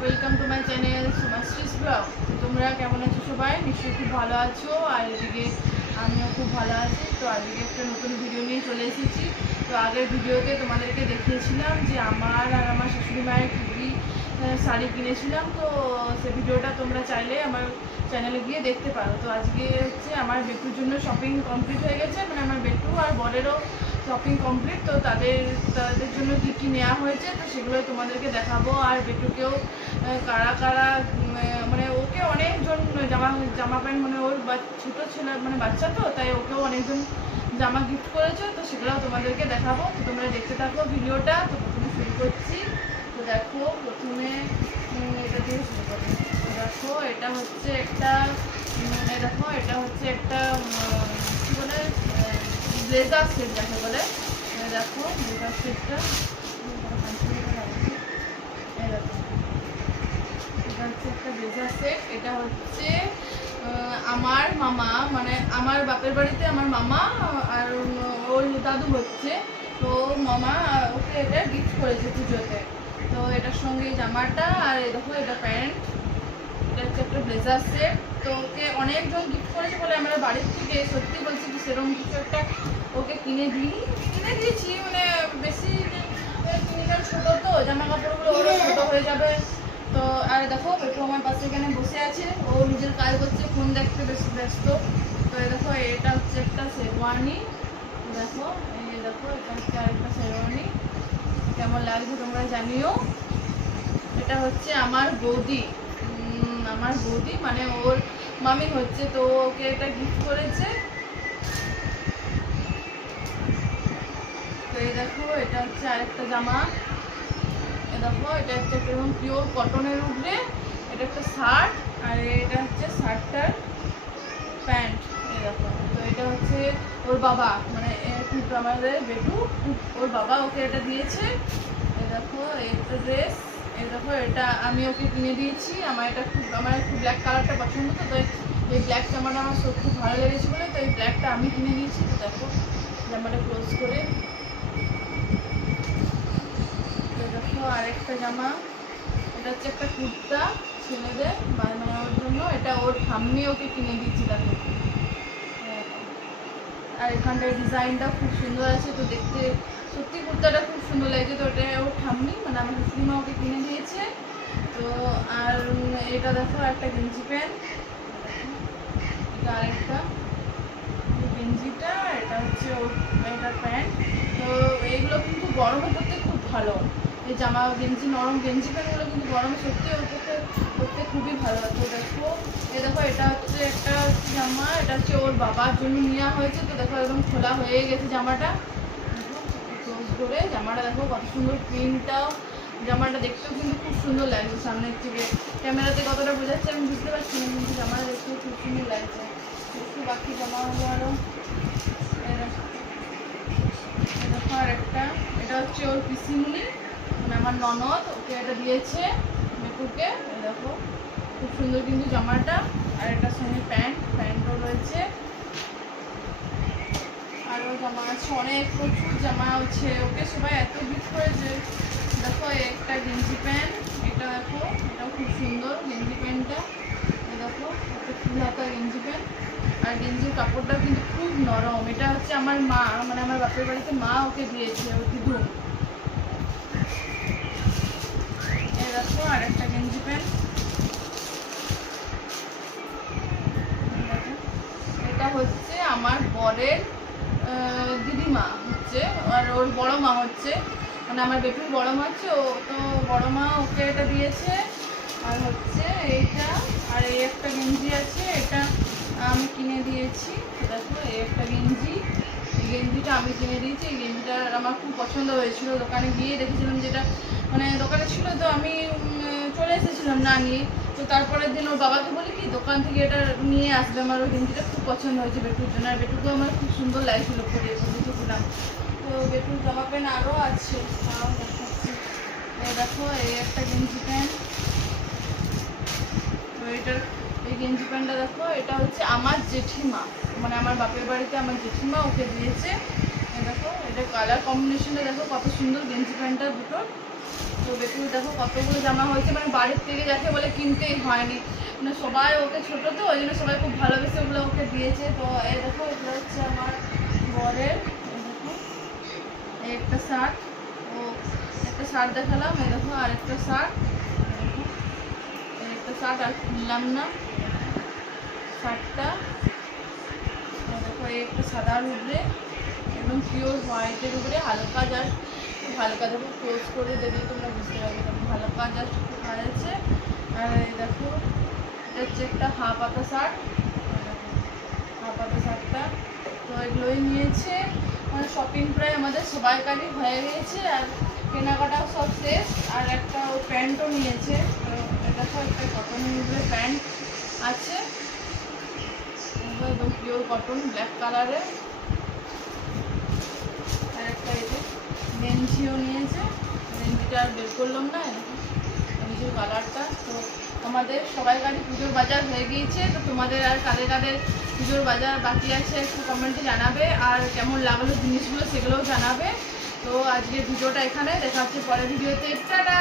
Welcome to my channel Sumashree's blog. তোমরা কেমন আছো? সবাই নিশ্চয়ই খুব ভালো আছো। আর এদিকে আমিও খুব ভালো আছি। তো আজকে একটা নতুন ভিডিও নিয়ে চলে এসেছি। তো আগের ভিডিওতে তোমাদেরকে দেখিয়েছিলাম যে আমার আর আমার শাশুড়ি মায়ের কী শাড়ি কিনেছিলাম। তো সে ভিডিওটা তোমরা চাইলে আমার চ্যানেলে গিয়ে দেখতে পারো। তো আজকে হচ্ছে আমার বেটুর জন্য শপিং কমপ্লিট হয়ে গেছে, মানে আমার বেটু আর বরেরও শপিং কমপ্লিট। তো তাদের জন্য কী কী নেওয়া হয়েছে তো সেগুলো তোমাদেরকে দেখাবো। আর বেটুকেও কারা কারা মানে ওকে অনেকজন জামা প্যান্ট, মানে ওর ছোটো ছেলে মানে বাচ্চা, তো তাই ওকেও অনেকজন জামা গিফট করেছে। তো সেগুলোও তোমাদেরকে দেখাবো। তো তোমরা দেখতে থাকো ভিডিওটা। তো প্রথমে শুরু করছি। তো দেখো প্রথমে এটা দিয়ে শুরু করি। দেখো এটা হচ্ছে একটা দেখো এটা হচ্ছে একটা কী বলে ব্লেজার সেট যাকে বলে। দেখো ব্লেজার সেটটা এটা হচ্ছে একটা ব্লেজার সেট। এটা হচ্ছে আমার মামা, মানে আমার বাপের বাড়িতে আমার মামা আর ওর দাদু হচ্ছে, তো মামা ওকে এটা গিফট করেছে পুজোতে। তো এটার সঙ্গে জামাটা আর দেখো এটা প্যান্ট, এটা হচ্ছে একটা ব্লেজার সেট। তো ওকে অনেকজন গিফট করেছে বলে আমরা বাড়ির থেকে সত্যি বলছি কি সেরকম কিছু একটা ওকে কিনে দিয়েছি, মানে বেশি কিনে ছোটো, তো জামা কাপড়গুলো ওরও ছোটো হয়ে যাবে। তো আর দেখো একটু আমার পাশে এখানে বসে আছে, ও নিজের কাজ করছে, ফোন দেখতে বেশি ব্যস্ত। তো দেখো এটা হচ্ছে একটা শেরওয়ানি। দেখো এই দেখো এটা হচ্ছে আরেকটা শেরওয়ানি। কেমন লাগছে তোমরা জানিও। এটা হচ্ছে আমার বৌদি, মানে ওর মামি হচ্ছে, তো ওকে এটা গিফট করেছে। তো এই দেখো এটা হচ্ছে আরেকটা জামা। দেখো এটা হচ্ছে একদম পিওর কটনের উপরে, এটা একটা শার্ট, আর এটা হচ্ছে শার্টটার প্যান্ট। এই দেখো তো এটা হচ্ছে ওর বাবা, মানে আমাদের বেটু ওর বাবা ওকে এটা দিয়েছে। এই দেখো একটা ড্রেস। এই দেখো এটা আমি ওকে কিনে দিয়েছি। আমার একটু ব্ল্যাক কালারটা পছন্দ, তো এই ব্ল্যাক জামাটা আমার খুব ভালো লেগেছে বলে তো এই ব্ল্যাকটা আমি কিনে দিয়েছি। তো দেখো জামাটা ক্লোজ করে দেখো আরেকটা জামা। এটা হচ্ছে একটা কুর্তা ছেলেদের বানানোর জন্য, এটা ওর ঠাম্মি ওকে কিনে দিয়েছি। দেখো আর এখানটার ডিজাইনটা খুব সুন্দর আছে, তো দেখতে সত্যি কুর্তাটা খুব সুন্দর লাগছে। তো এটা ওর ঠাম্মি, মানে আমার শাশুড়িমা ওকে কিনে দিয়েছে। তো আর এটা দেখো একটা গেঞ্জি প্যান্ট, এটা আরেকটা গেঞ্জিটা, এটা হচ্ছে ওর এটা প্যান্ট। তো এইগুলো কিন্তু গরমে পরতে খুব ভালো, এই জামা গেঞ্জি নরম গেঞ্জি প্যান্টগুলো কিন্তু গরমে সত্যি ওর পক্ষে পরতে খুবই ভালো। তো দেখো এটা হচ্ছে একটা জামা, এটা হচ্ছে ওর বাবার জন্য নেওয়া হয়েছে। তো দেখো একদম খোলা হয়ে গেছে জামাটা, ক্লোজ করে জামাটা দেখো কত সুন্দর প্রিন্টটাও, জামাটা দেখতেও কিন্তু খুব সুন্দর লাগছে। সামনের থেকে ক্যামেরাতে কতটা বোঝাচ্ছে আমি বুঝতে পারছি না, কিন্তু জামাটা দেখতেও খুব সুন্দর লাগছে। একটু বাকি জামা হলো আরও দেখো আর একটা, এটা হচ্ছে ওর পিসিমুনি, মানে আমার ননদ ওকে এটা দিয়েছে মেকুকে। দেখো খুব সুন্দর কিন্তু জামাটা, আর এটার সঙ্গে প্যান্টও রয়েছে, আরও জামা আছে অনেক, প্রচুর জামা আছে। ওকে সবাই এত গিফট করেছে। দেখো একটা গেঞ্জি প্যান্ট, এটা দেখো এটাও খুব সুন্দর গেঞ্জি প্যান্টটা। দেখো একটা ফুল হাতা গেঞ্জি প্যান্ট, আর গেঞ্জির কাপড়টা কিন্তু খুব নরম। এটা হচ্ছে আমার মা, মানে আমার বাপের বাড়িতে মা ওকে দিয়েছে, ওর দিদু। এই দেখো আর একটা গেঞ্জি প্যান্ট, এটা হচ্ছে আমার বরের দিদিমা হচ্ছে, আর ওর বড় মা হচ্ছে, মানে আমার বেটুর বড় মা হচ্ছে। ও তো বড় মা ওকে এটা দিয়েছে। আর হচ্ছে এইটা, আর এই একটা গেঞ্জি আছে, এটা আমি কিনে দিয়েছি। দেখো এই একটা গেঞ্জি, এই গেঞ্জিটা আমি কিনে দিয়েছি। এই গেঞ্জিটা আমার খুব পছন্দ হয়েছিল, দোকানে গিয়ে দেখেছিলাম যেটা মানে দোকানে ছিল, তো আমি চলে এসেছিলাম না নিয়ে। তো তারপরের দিন ওর বাবাকে বলি কি দোকান থেকে এটা নিয়ে আসবে, আমার ওই গেঞ্জিটা খুব পছন্দ হয়েছে বেটুর জন্য, আর বেটুকেও আমার খুব সুন্দর লাগছিল পরে দেখেছিলাম। তো বেটুর জামা প্যান্ট আরও আছে, তাও দেখাচ্ছি। এই দেখো এই একটা গেঞ্জি প্যান্ট, তো এটার এই গেঞ্জি প্যান্টটা দেখো, এটা হচ্ছে আমার জেঠিমা, মানে আমার বাপের বাড়িতে আমার জেঠিমা ওকে দিয়েছে। দেখো এটা কালার কম্বিনেশনটা দেখো কত সুন্দর গেঞ্জি প্যান্টটা দুটো। তো তো বেকুর দেখো কতগুলো জামা হয়েছে, মানে বাড়ির থেকে যাকে বলে কিনতেই হয়নি, মানে সবাই ওকে ছোটো তো ওই জন্য সবাই খুব ভালোবেসে ওগুলো ওকে দিয়েছে। তো এই দেখো এগুলো হচ্ছে আমার বরের, দেখো এই একটা শার্ট, ও একটা শার্ট দেখালাম, এই দেখো আর একটা শার্ট, দেখো এই একটা শার্ট আর খুললাম না শার্টটা, দেখো এই একটা সাদার উপরে একদম পিওর হোয়াইটের উপরে হালকা জাস্ট হালকা, দেখো ক্লোজ করে দেখলে তোমরা বুঝতে পারবে, দেখো হালকা জাস্ট আছে। আর এই দেখো এটা হচ্ছে একটা হাফ হাতা শার্ট, হাফ হাতা শার্টটা। তো এগুলোই নিয়েছে, মানে শপিং প্রায় আমাদের সবাইকারই হয়ে গিয়েছে আর কেনাকাটাও সব শেষ। আর একটা প্যান্টও নিয়েছে, তো এটা তো একটা কটনের উপরে প্যান্ট আছে, একদম পিওর কটন ব্ল্যাক কালারের। আর একটা এই যে গেঞ্জিও নিয়েছে, গেঞ্জিটা আর বের করলাম না, গেঞ্জির কালারটা। তো আমাদের সবাইকারই পুজোর বাজার হয়ে গিয়েছে। তো তোমাদের আর কাদের কাদের পুজোর বাজার বাকি আছে একটু কমেন্টে জানাবে, আর কেমন লাগলো জিনিসগুলো সেগুলোও জানাবে। তো আজকের ভিডিওটা এখানে, দেখা হচ্ছে পরের ভিডিওতে, টাটা।